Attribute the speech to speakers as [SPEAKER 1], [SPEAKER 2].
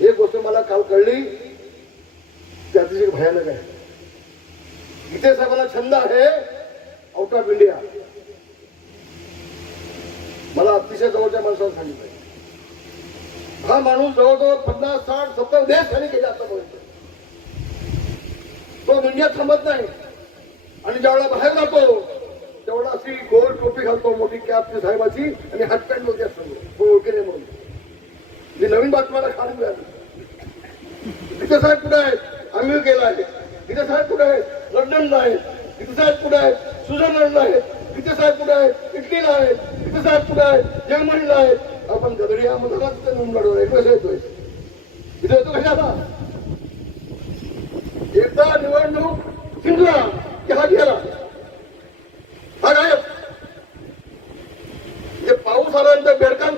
[SPEAKER 1] एक गोष्ट मला काल कळली ती अतिशय भयानक आहे. गीते साहेबांना छंद आहे आउट ऑफ इंडिया मला अतिशय जवळच्या माणसाला सांगितलं हा माणूस जवळजवळ पन्नास साठ सत्तर देश खाली गेले आतापर्यंत. तो इंडियात थांबत नाही. आणि ज्यावेळेला बाहेर जातो तेवढा अशी गोल टोपी घालतो मोठी कॅपची साहेबाची आणि हात पॅन्ट होती असतो. नाही म्हणून. मी नवीन बातम्याला खाली मिळाली. तिथे साहेब कुठे आहेत? अमेरिकेला आहे. तिथे साहेब कुठे आहेत? लंडनला आहेत तिथे साहेब कुठे आहेत? स्वित्झर्लंडला आहेत तिथे साहेब कुठे आहेत? इटलीला आहेत तिथे साहेब कुठे आहेत? जर्मनीला आहेत आपण गदरी अहमदला तिथे नोंद काढून एकच येतोय. तिथे येतो कशाला एकदा निवडणूक जिंकला की हा गेला. हा गायब. म्हणजे पाऊस आल्यानंतर बेडकांचा